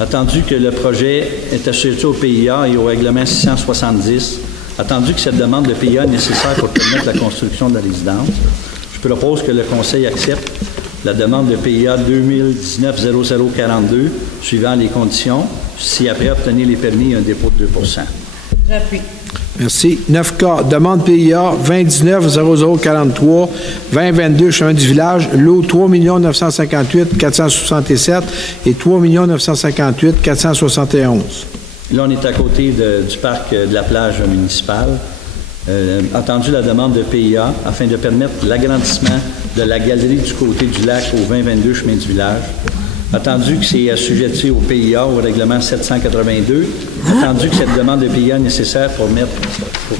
attendu que le projet est assujetti au PIA et au règlement 670, attendu que cette demande de PIA est nécessaire pour permettre la construction de la résidence, je propose que le conseil accepte la demande de PIA 2019-0042, suivant les conditions. Si après obtenir les permis, un dépôt de 2 %. J'appuie. Merci. 9K, demande PIA 2019-0043, 2022, chemin du village, lot 3 958 467 et 3 958 471. Là, on est à côté du parc de la plage municipale. Entendu la demande de PIA afin de permettre l'agrandissement de la galerie du côté du lac au 2022 chemin du village. Attendu que c'est assujetti au PIA, au règlement 782. Attendu que cette demande de PIA est nécessaire pour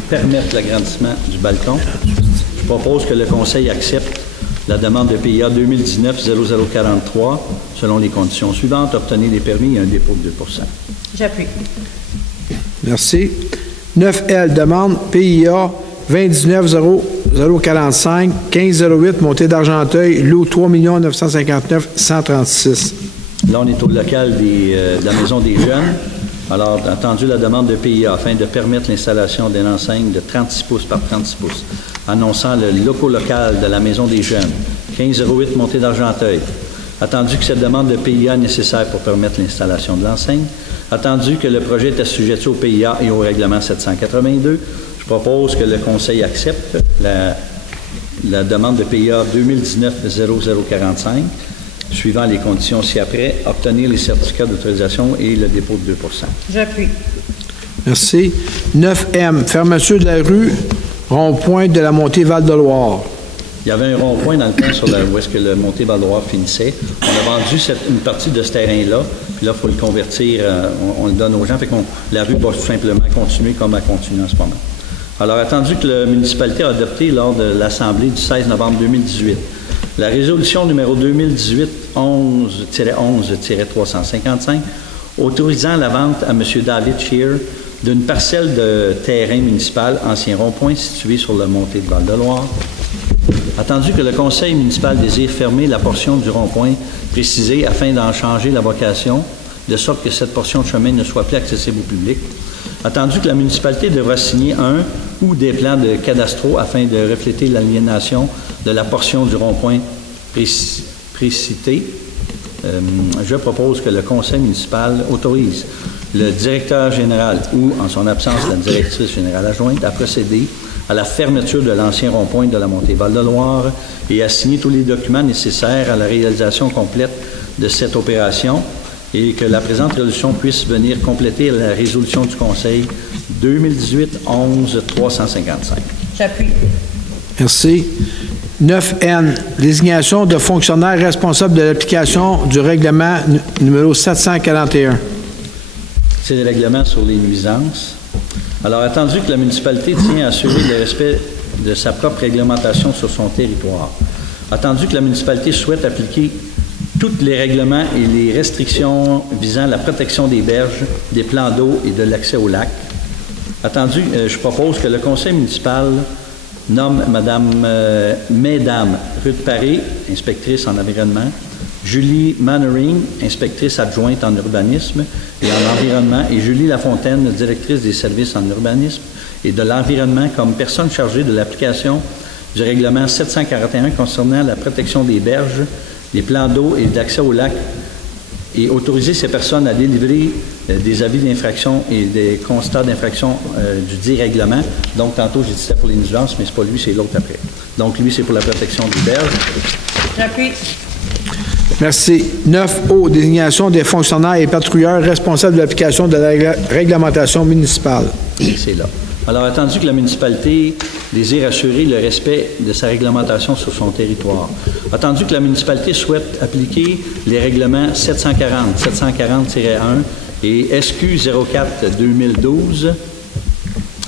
permettre l'agrandissement du balcon. Je propose que le Conseil accepte la demande de PIA 2019-0043 selon les conditions suivantes. Obtenir les permis et un dépôt de 2 %. J'appuie. Merci. 9L, demande PIA 2019-0045, 1508, montée d'Argenteuil, lot 3 959 136. Là, on est au local de la Maison des Jeunes. Alors, entendu la demande de PIA afin de permettre l'installation d'une enseigne de 36 pouces par 36 pouces, annonçant le local de la Maison des Jeunes, 1508, montée d'Argenteuil. Attendu que cette demande de PIA est nécessaire pour permettre l'installation de l'enseigne. Attendu que le projet est assujetti au PIA et au règlement 782, je propose que le Conseil accepte la demande de PIA 2019-0045, suivant les conditions ci-après, obtenir les certificats d'autorisation et le dépôt de 2 %. J'appuie. Merci. 9M, fermeture de la rue rond-point de la montée Val-de-Loire. Il y avait un rond-point dans le temps où est-ce que le montée Val-de-Loire finissait. On a vendu une partie de ce terrain-là. Puis là, il faut le convertir, on le donne aux gens. Fait qu'on la rue va tout simplement continuer comme elle continue en ce moment. Alors, attendu que la municipalité a adopté lors de l'Assemblée du 16 novembre 2018 la résolution numéro 2018-11-355 autorisant la vente à M. David Scheer d'une parcelle de terrain municipal, ancien rond-point, situé sur la montée de Val-de-Loire. Attendu que le conseil municipal désire fermer la portion du rond-point précisée afin d'en changer la vocation, de sorte que cette portion de chemin ne soit plus accessible au public. Attendu que la municipalité devra signer un ou des plans de cadastraux afin de refléter l'aliénation de la portion du rond-point précité, je propose que le conseil municipal autorise le directeur général ou, en son absence, la directrice générale adjointe à procéder à la fermeture de l'ancien rond-point de la montée Val-de-Loire et à signer tous les documents nécessaires à la réalisation complète de cette opération et que la présente résolution puisse venir compléter la résolution du Conseil 2018-11-355. J'appuie. Merci. 9N, désignation de fonctionnaires responsables de l'application du règlement numéro 741. C'est le règlement sur les nuisances. Alors, attendu que la municipalité tient à assurer le respect de sa propre réglementation sur son territoire, attendu que la municipalité souhaite appliquer tous les règlements et les restrictions visant la protection des berges, des plans d'eau et de l'accès au lac, attendu, je propose que le conseil municipal nomme Mesdames Ruth Paré, inspectrice en environnement, Julie Mannering, inspectrice adjointe en urbanisme et en environnement, et Julie Lafontaine, directrice des services en urbanisme et de l'environnement, comme personne chargée de l'application du règlement 741 concernant la protection des berges, des plans d'eau et d'accès au lac, et autoriser ces personnes à délivrer des avis d'infraction et des constats d'infraction du dit règlement. Donc, tantôt, j'ai dit c'était pour les nuisances, mais c'est pas lui, c'est l'autre après. Donc, lui, c'est pour la protection des berges. J'appuie. Merci. 9O, désignation des fonctionnaires et patrouilleurs responsables de l'application de la réglementation municipale. C'est là. Alors, attendu que la municipalité désire assurer le respect de sa réglementation sur son territoire, attendu que la municipalité souhaite appliquer les règlements 740, 740-1 et SQ 04-2012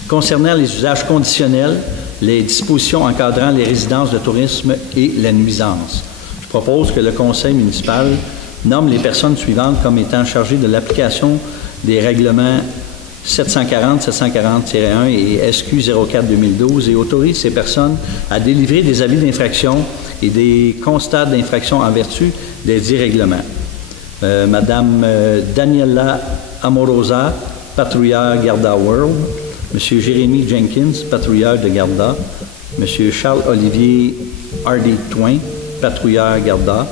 concernant les usages conditionnels, les dispositions encadrant les résidences de tourisme et la nuisance. Je propose que le conseil municipal nomme les personnes suivantes comme étant chargées de l'application des règlements 740, 740-1 et SQ 04-2012 et autorise ces personnes à délivrer des avis d'infraction et des constats d'infraction en vertu des dits règlements. Madame Daniela Amorosa, patrouilleur Garda World, Monsieur Jérémy Jenkins, patrouilleur de Garda, Monsieur Charles-Olivier Hardy Twain, patrouilleur-garda,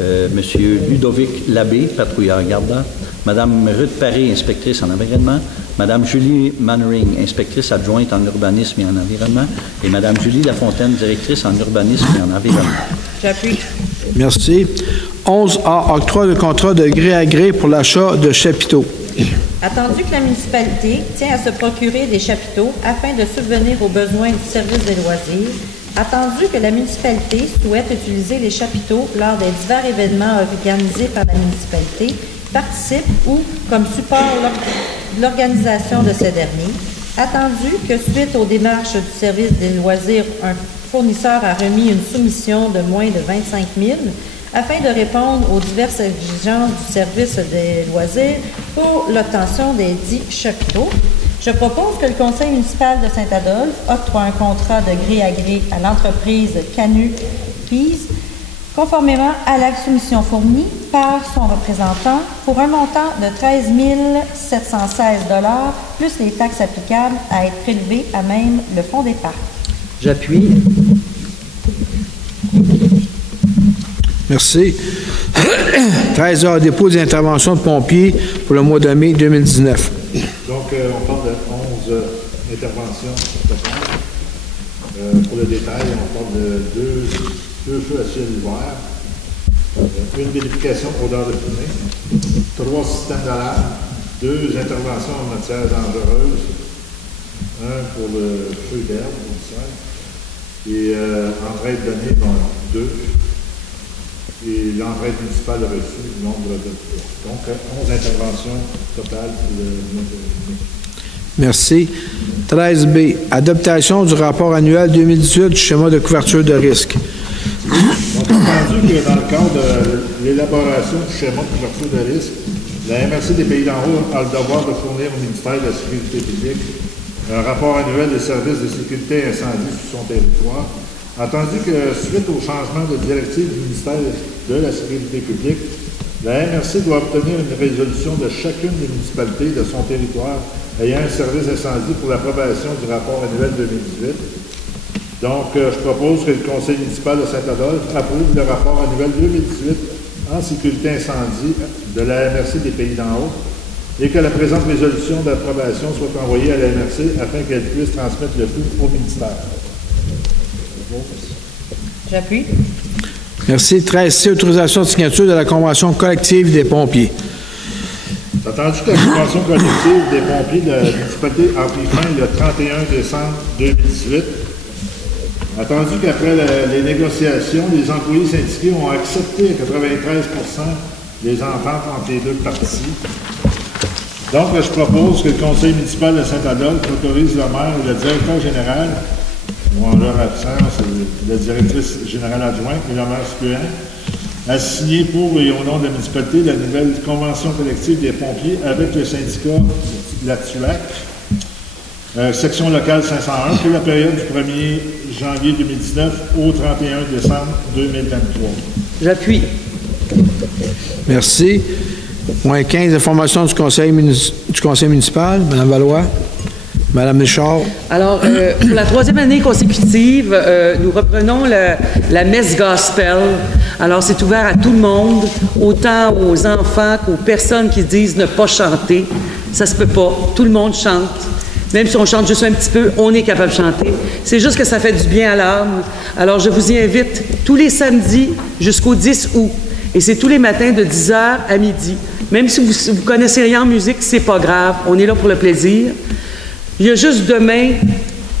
M. Ludovic Labbé, patrouilleur-garda, Mme Ruth Paré, inspectrice en environnement, Mme Julie Mannering, inspectrice adjointe en urbanisme et en environnement, et Mme Julie Lafontaine, directrice en urbanisme et en environnement. J'appuie. Merci. 11A, octroi de contrat de gré à gré pour l'achat de chapiteaux. Attendu que la municipalité tient à se procurer des chapiteaux afin de subvenir aux besoins du service des loisirs, attendu que la municipalité souhaite utiliser les chapiteaux lors des divers événements organisés par la municipalité, participe ou comme support de l'organisation de ces derniers, attendu que suite aux démarches du service des loisirs, un fournisseur a remis une soumission de moins de 25 000 afin de répondre aux diverses exigences du service des loisirs pour l'obtention des dits chapiteaux. Je propose que le conseil municipal de Saint-Adolphe octroie un contrat de gré à gré à l'entreprise Canu Pise, conformément à la soumission fournie par son représentant pour un montant de 13 716 $ plus les taxes applicables à être prélevées à même le fonds d'épargne. J'appuie. Merci. 13A, dépôt des interventions de pompiers pour le mois de mai 2019. Donc, on parle de 11 interventions totales. Pour le détail, on parle de deux feux à ciel ouvert, une vérification odeur de fumée, 3 systèmes d'alarme, 2 interventions en matière dangereuse, un pour le feu d'herbe, et entraide donnée, 2. Et l'entraide municipale a reçu le nombre de 3. Donc, 11 interventions totales pour le mois de mai. Merci. 13B, adaptation du rapport annuel 2018 du schéma de couverture de risque. Donc, entendu que dans le cadre de l'élaboration du schéma de couverture de risque, la MRC des Pays d'en haut a le devoir de fournir au ministère de la Sécurité publique un rapport annuel des services de sécurité incendie sur son territoire. Attendu que, suite au changement de directive du ministère de la Sécurité publique, la MRC doit obtenir une résolution de chacune des municipalités de son territoire ayant un service incendie pour l'approbation du rapport annuel 2018. Donc, je propose que le conseil municipal de Saint-Adolphe approuve le rapport annuel 2018 en sécurité incendie de la MRC des Pays d'en haut et que la présente résolution d'approbation soit envoyée à la MRC afin qu'elle puisse transmettre le tout au ministère. J'appuie. Merci. 13C, autorisation de signature de la convention collective des pompiers. C'est attendu que la convention collective des pompiers de la municipalité a pris fin le 31 décembre 2018. Attendu qu'après les négociations, les employés syndiqués ont accepté à 93% les ententes entre les deux parties. Donc, je propose que le conseil municipal de Saint-Adolphe autorise le maire ou le directeur général, ou en leur absence, la directrice générale adjointe et le maire suppléant, à signer pour et au nom de la municipalité la nouvelle convention collective des pompiers avec le syndicat la TUAC, section locale 501, pour la période du 1er janvier 2019 au 31 décembre 2023. J'appuie. Merci. Moins 15, information du conseil municipal. Mme Valois. Mme Richard. Alors, pour la 3e année consécutive, nous reprenons la messe gospel. Alors, c'est ouvert à tout le monde, autant aux enfants qu'aux personnes qui disent ne pas chanter. Ça se peut pas. Tout le monde chante. Même si on chante juste un petit peu, on est capable de chanter. C'est juste que ça fait du bien à l'âme. Alors, je vous y invite tous les samedis jusqu'au 10 août. Et c'est tous les matins de 10h à midi. Même si vous ne connaissez rien en musique, c'est pas grave. On est là pour le plaisir. Il y a juste demain,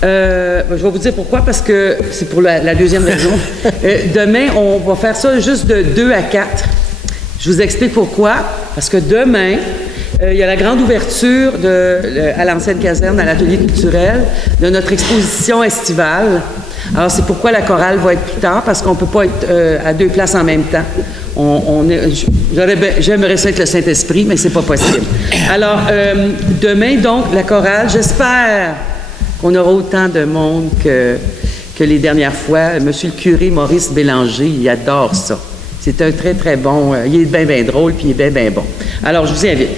je vais vous dire pourquoi, parce que c'est pour la deuxième raison. Demain, on va faire ça juste de 2 à 4. Je vous explique pourquoi. Parce que demain, il y a la grande ouverture à l'ancienne caserne, à l'atelier culturel, de notre exposition estivale. Alors, c'est pourquoi la chorale va être plus tard, parce qu'on ne peut pas être à 2 places en même temps. J'aimerais ça être le Saint-Esprit, mais c'est pas possible. Alors, demain, donc, la chorale, j'espère qu'on aura autant de monde que les dernières fois. Monsieur le curé Maurice Bélanger, il adore ça. C'est un très, très bon... il est bien, bien drôle, puis il est bien, bien bon. Alors, je vous y invite.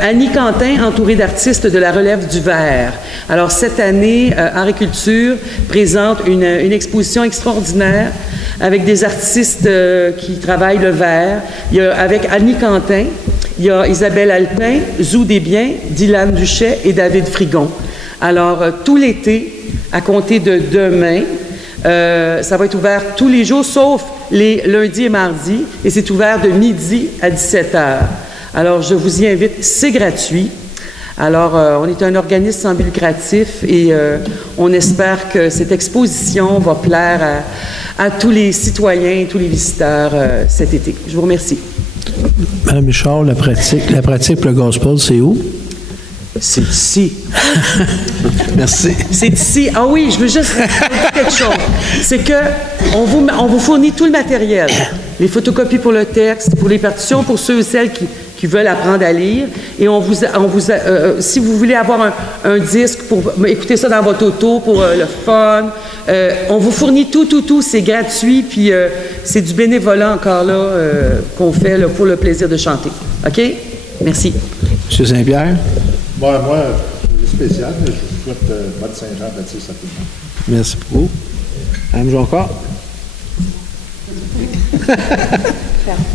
Annie Quentin, entourée d'artistes de la relève du verre. Alors, cette année, Agriculture présente une exposition extraordinaire avec des artistes qui travaillent le verre. Il y a avec Annie Quentin, il y a Isabelle Alpin, Zou Desbiens, Dylan Duchet et David Frigon. Alors, tout l'été, à compter de demain, ça va être ouvert tous les jours, sauf les lundis et mardis, et c'est ouvert de midi à 17h. Alors, je vous y invite, c'est gratuit. Alors, on est un organisme sans but lucratif et on espère que cette exposition va plaire à tous les citoyens, tous les visiteurs cet été. Je vous remercie. Madame Richard, la pratique pour le gospel, c'est où? C'est ici. Merci. C'est ici. Ah oui, je veux juste dire quelque chose. C'est que on vous fournit tout le matériel. Les photocopies pour le texte, pour les partitions, pour ceux et celles qui veulent apprendre à lire. Et si vous voulez avoir un disque pour écouter ça dans votre auto, pour le fun, on vous fournit tout. C'est gratuit, puis c'est du bénévolat encore là qu'on fait là, pour le plaisir de chanter. OK? Merci. M. Saint-Pierre? Moi, c'est spécial, mais je vous souhaite bonne Saint-Jean-Baptiste à tout le monde. Merci beaucoup. Mme Jonca?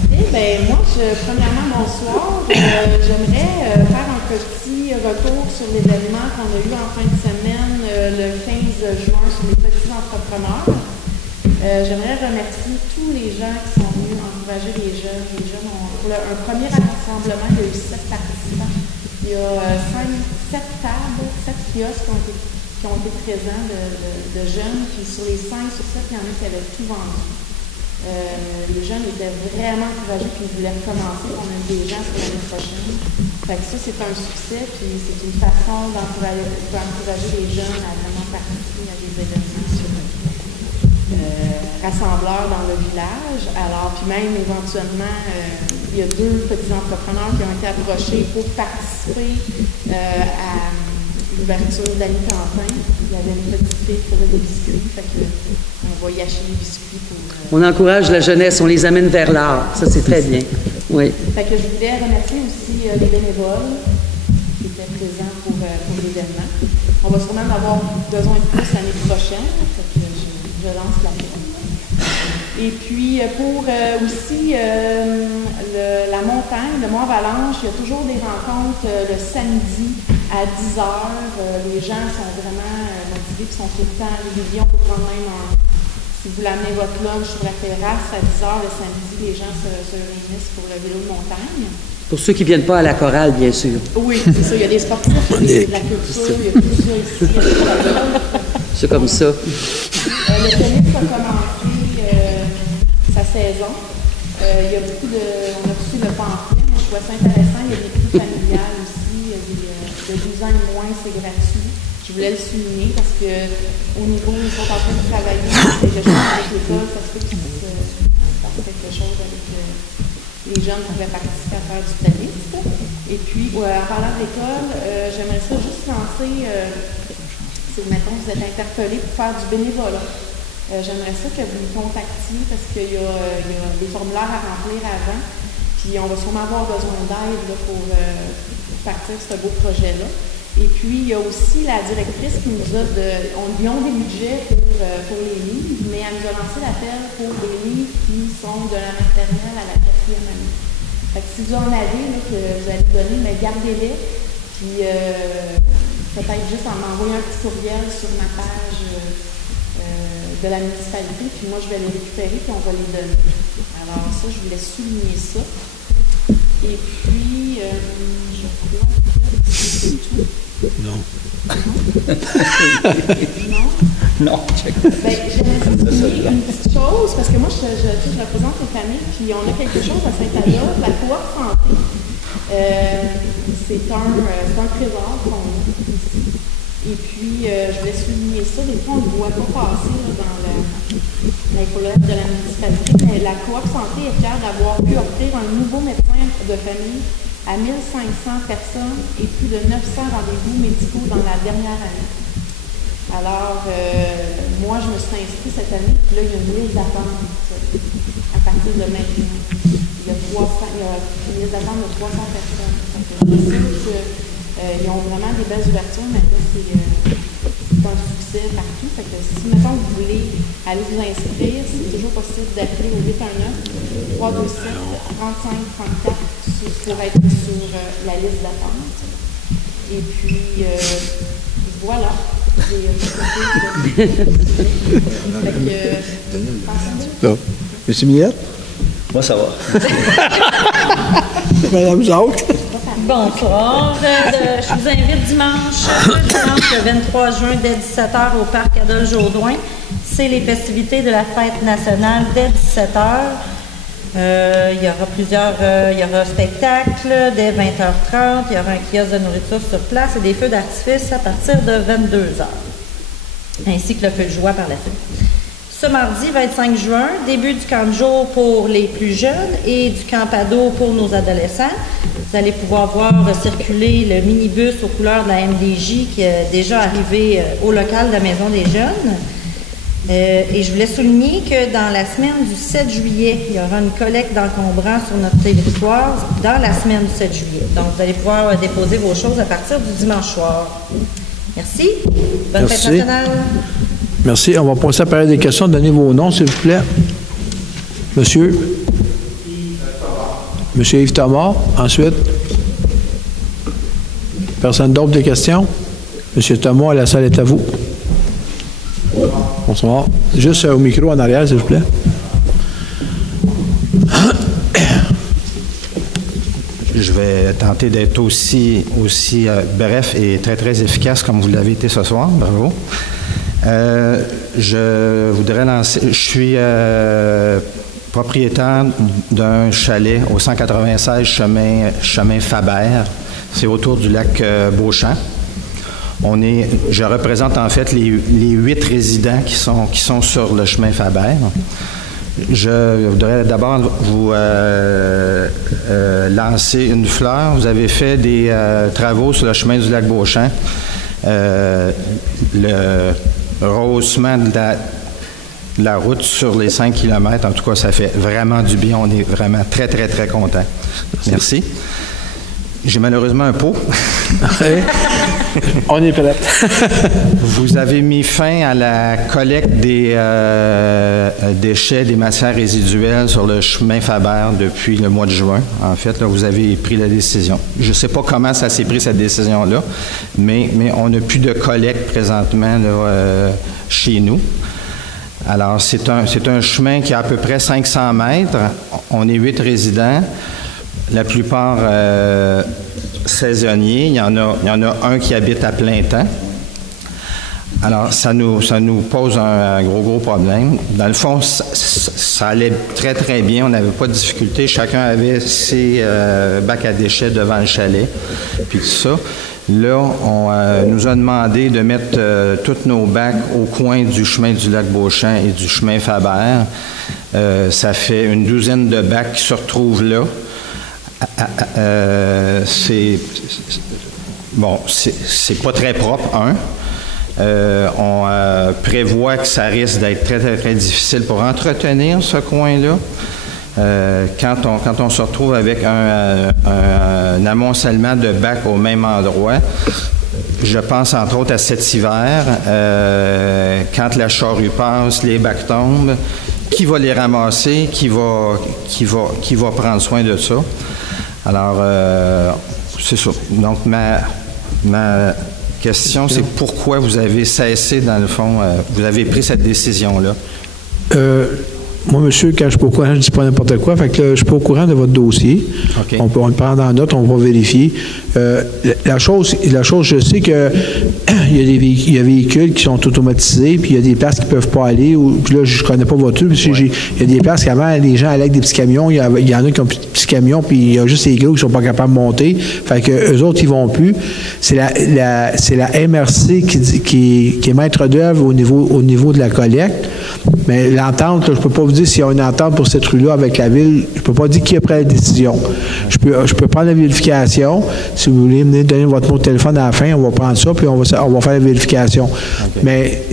Bien, moi, premièrement, bonsoir. J'aimerais faire un petit retour sur l'événement qu'on a eu en fin de semaine, le 15 juin, sur les petits entrepreneurs. J'aimerais remercier tous les gens qui sont venus encourager les jeunes. Les jeunes pour un premier rassemblement, il y a eu 7 participants. Il y a 7 tables, 7 kiosques qui ont été présents de jeunes. Puis sur les 5, sur 7, il y en a qui avaient tout vendu. Les jeunes étaient vraiment encouragés puis ils voulaient recommencer. On a eu des gens pour l'année prochaine. Fait que ça, c'est un succès puis c'est une façon d'encourager les jeunes à vraiment participer à des événements rassembleurs dans le village. Alors, puis même éventuellement, il y a 2 petits entrepreneurs qui ont été approchés pour participer à l'ouverture d'Annie Quentin. Il y avait une petite fille qui faisait des biscuits, fait que on va y acheter des biscuits pour... On encourage la jeunesse, on les amène vers l'art. Ça, c'est très bien. Oui. Fait que je voulais remercier aussi les bénévoles qui étaient présents pour l'événement. On va sûrement en avoir besoin de plus l'année prochaine, fait que je lance la piste. Et puis, pour aussi la montagne, le Mont-Avalanche, il y a toujours des rencontres le samedi à 10h. Les gens sont vraiment motivés, puis sont tout le temps réguliers. On peut prendre même si vous l'amenez votre lunch sur la terrasse à 10h le samedi, les gens se réunissent pour le vélo de montagne. Pour ceux qui ne viennent pas à la chorale, bien sûr. Oui, c'est ça. Il y a des sportifs, il y a de la culture, il y a tout ça ici. C'est comme ça. Le tennis a commencé sa saison. Il y a on a reçu le pamphlet, mais je trouve ça intéressant. Il y a des prix familiales aussi. De 12 ans et moins, c'est gratuit. Je voulais le souligner parce qu'au niveau où ils sont en train de travailler quelque chose avec l'école, ça se peut qu'ils fassent quelque chose avec les jeunes qui pouvaient participer à faire du tennis. Et puis, en parlant de l'école, j'aimerais ça juste lancer, si mettons vous êtes interpellés pour faire du bénévolat. J'aimerais ça que vous me contactiez parce qu'il y a des formulaires à remplir avant. Puis on va sûrement avoir besoin d'aide pour partir ce beau projet-là. Et puis, il y a aussi la directrice qui nous a on lui a des budgets pour les livres, mais elle nous a lancé l'appel pour des livres qui sont de la maternelle à la 4e année. Fait que si vous en avez là, que vous allez donner, mais gardez-les. Puis peut-être juste en m'envoyant un petit courriel sur ma page de la municipalité, puis moi je vais les récupérer puis on va les donner. Alors ça, je voulais souligner ça. Et puis, je crois que c'est tout. Non. Non? J'aimerais souligner une petite chose, parce que moi, je représente les familles, puis on a quelque chose à Saint-Adolphe, la coop santé. C'est un trésor qu'on a ici. Et puis, je voulais souligner ça. Des fois, on ne le voit pas passer là, dans l'infolette de la municipalité, mais la coop santé est fière d'avoir pu offrir un nouveau médecin de famille à 1500 personnes et plus de 900 rendez-vous médicaux dans la dernière année. Alors, moi, je me suis inscrite cette année, puis là, il y a une liste d'attente à partir de maintenant. Il y a une liste d'attente de 300 personnes. Donc, je sais qu'ils ont vraiment des belles ouvertures, mais là, c'est un succès partout. Fait que si, mettons, vous voulez aller vous inscrire, c'est toujours possible d'appeler au 819-327-3534 pour être sur la liste d'attente. Et puis, voilà. Monsieur Millette? Moi, ça va. Madame Jacques? Bonsoir. Je vous invite dimanche le 23 juin dès 17h au parc Adolphe Jourdouin. C'est les festivités de la fête nationale dès 17h. Il y aura il y aura un spectacle dès 20h30. Il y aura un kiosque de nourriture sur place et des feux d'artifice à partir de 22h. Ainsi que le feu de joie par la suite. Ce mardi 25 juin, début du camp de jour pour les plus jeunes et du camp ado pour nos adolescents. Vous allez pouvoir voir circuler le minibus aux couleurs de la MDJ qui est déjà arrivé au local de la Maison des Jeunes. Et je voulais souligner que dans la semaine du 7 juillet, il y aura une collecte d'encombrants sur notre territoire dans la semaine du 7 juillet. Donc, vous allez pouvoir déposer vos choses à partir du dimanche soir. Merci. Bonne fête nationale. Merci. On va passer à la période des questions. Donnez vos noms, s'il vous plaît. Monsieur. Monsieur Yves Thomas. Ensuite. Personne d'autre des questions? Monsieur Thomas, la salle est à vous. Bonsoir. Juste au micro en arrière, s'il vous plaît. Je vais tenter d'être aussi bref et très, très efficace comme vous l'avez été ce soir. Bravo. Je voudrais lancer... Je suis propriétaire d'un chalet au 196 chemin Faber. C'est autour du lac Beauchamp. Je représente en fait les 8 résidents qui sont sur le chemin Faber. Je voudrais d'abord vous lancer une fleur. Vous avez fait des travaux sur le chemin du lac Beauchamp. Le rehaussement de la route sur les 5 km, en tout cas, ça fait vraiment du bien. On est vraiment très, très, très contents. Merci. J'ai malheureusement un pot. On est prêt. Vous avez mis fin à la collecte des déchets, des matières résiduelles sur le chemin Faber depuis le mois de juin. En fait, là, vous avez pris la décision. Je ne sais pas comment ça s'est pris, cette décision-là, mais on n'a plus de collecte présentement là, chez nous. Alors, c'est un chemin qui a à peu près 500 mètres. On est 8 résidents. La plupart saisonniers. Il y en a un qui habite à plein temps. Alors, ça nous pose un gros problème. Dans le fond, ça allait très, très bien. On n'avait pas de difficulté. Chacun avait ses bacs à déchets devant le chalet, puis tout ça. Là, on nous a demandé de mettre tous nos bacs au coin du chemin du lac Beauchamp et du chemin Faber. Ça fait une douzaine de bacs qui se retrouvent là. C'est pas très propre, on prévoit que ça risque d'être très, très, très difficile pour entretenir ce coin-là. Quand on se retrouve avec un amoncellement de bacs au même endroit, je pense entre autres à cet hiver, quand la charrue passe, les bacs tombent, qui va les ramasser, qui va prendre soin de ça? Alors, c'est ça. Donc, ma question, c'est pourquoi vous avez cessé, dans le fond, vous avez pris cette décision-là? Moi, monsieur, quand je suis pas au courant, je ne dis pas n'importe quoi. Fait que là, je suis pas au courant de votre dossier. Okay. On le prend en note, on va vérifier. La chose, je sais que il y a des véhicules qui sont automatisés, puis il y a des places qui ne peuvent pas aller. Puis là, je ne connais pas votre truc, parce que il y a des places qu'avant, les gens allaient avec des petits camions. Il y en a qui ont plus de petits camions, puis il y a juste les gros qui ne sont pas capables de monter. Fait que eux autres, ils vont plus. C'est la MRC qui est maître d'œuvre au niveau de la collecte. Mais l'entente, je ne peux pas vous dire s'il y a une entente pour cette rue-là avec la ville. Je ne peux pas dire qui a pris la décision. Je peux prendre la vérification. Si vous voulez me donner votre numéro de téléphone à la fin, on va prendre ça, puis on va faire la vérification. Okay. Mais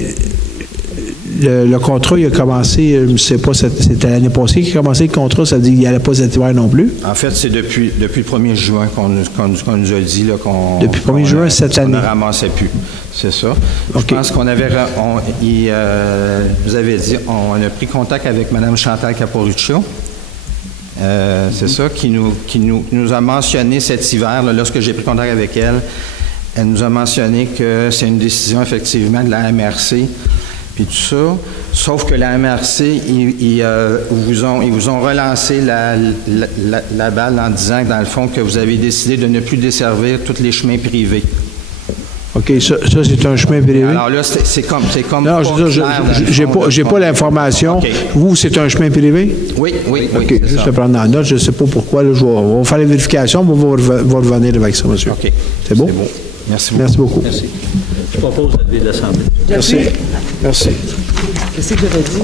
le contrat, il a commencé, je ne sais pas, c'était l'année passée qu'il a commencé le contrat, ça veut dire qu'il n'allait pas cet hiver non plus? En fait, c'est depuis le 1er juin qu'on nous a dit là, qu'on... Depuis le 1er juin cette année? On ne ramassait plus, c'est ça. Okay. Je pense qu'on avait... vous avez dit, on a pris contact avec Mme Chantal Caporuccio. C'est ça, qui nous a mentionné cet hiver, là, lorsque j'ai pris contact avec elle, elle nous a mentionné que c'est une décision effectivement de la MRC, puis tout ça, sauf que la MRC, ils vous ont relancé la balle en disant que dans le fond, que vous avez décidé de ne plus desservir tous les chemins privés. OK, ça c'est un chemin privé? Alors là, c'est comme... Non, j'ai pas l'information. Okay. Vous, c'est un chemin privé? Oui. OK, juste le prendre en note. Je ne sais pas pourquoi. Là, on va faire les vérifications, on va revenir avec ça, monsieur. OK. C'est bon? Merci beaucoup. Merci. Je propose la levée de l'Assemblée. Merci. Qu'est-ce que j'avais dit?